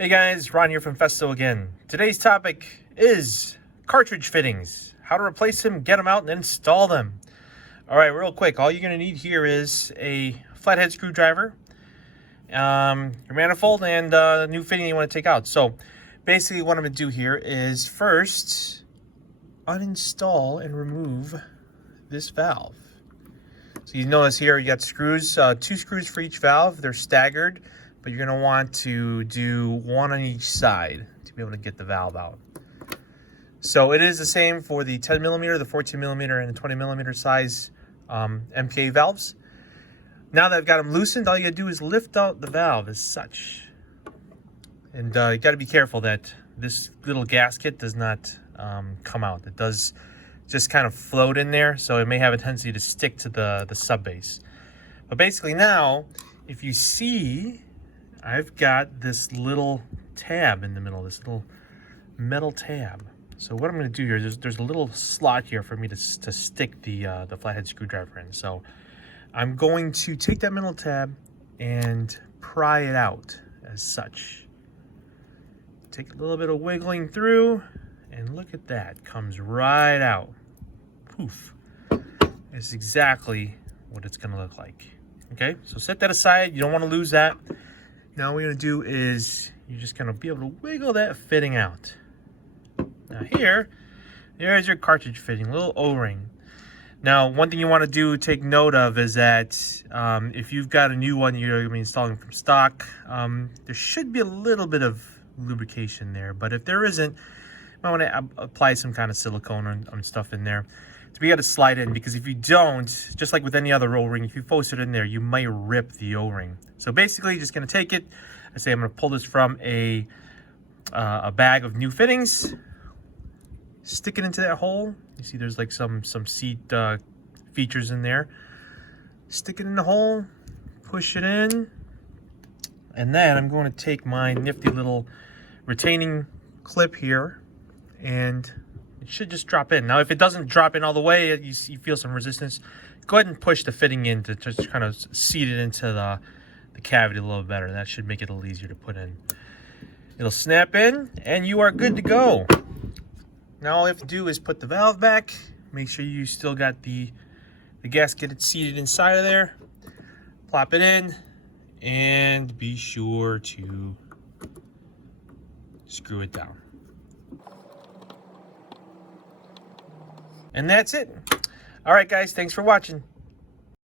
Hey guys, Ron here from Festo again. Today's topic is cartridge fittings. How to replace them, get them out, and install them. Alright, real quick, all you're going to need here is a flathead screwdriver, your manifold, and a new fitting you want to take out. So basically what I'm going to do here is first uninstall and remove this valve. So you notice here you got screws, 2 screws for each valve. They're staggered, but you're going to want to do one on each side to be able to get the valve out. So it is the same for the 10 millimeter, the 14 millimeter, and the 20 millimeter size MPA valves. Now that I've got them loosened, all you got to do is lift out the valve as such. And you got to be careful that this little gasket does not come out. It does just kind of float in there, so it may have a tendency to stick to the sub base. But basically now, if you see, I've got this little tab in the middle, this little metal tab. So what I'm going to do here is there's a little slot here for me to stick the flathead screwdriver in. So I'm going to take that metal tab and pry it out as such. Take a little bit of wiggling through, and look at that, comes right out. Poof. It's exactly what it's going to look like. Okay, so set that aside. You don't want to lose that. Now what you're going to do is you're just going to be able to wiggle that fitting out. Now there's your cartridge fitting, a little O-ring. Now one thing you want to do, take note of, is that if you've got a new one you're going to be installing from stock, there should be a little bit of lubrication there. But if there isn't, you might want to apply some kind of silicone and stuff in there to be able to slide in, because if you don't, just like with any other O-ring, if you force it in there, you might rip the O-ring. So basically, you're just going to take it. I say I'm going to pull this from a bag of new fittings, stick it into that hole. You see there's like some seat features in there. Stick it in the hole, push it in, and then I'm going to take my nifty little retaining clip here, and it should just drop in. Now, if it doesn't drop in all the way, you feel some resistance, go ahead and push the fitting in to just kind of seat it into the cavity a little better. That should make it a little easier to put in. It'll snap in, and you are good to go. Now all you have to do is put the valve back. Make sure you still got the gasket seated inside of there. Plop it in, and be sure to screw it down. And that's it. All right, guys, thanks for watching.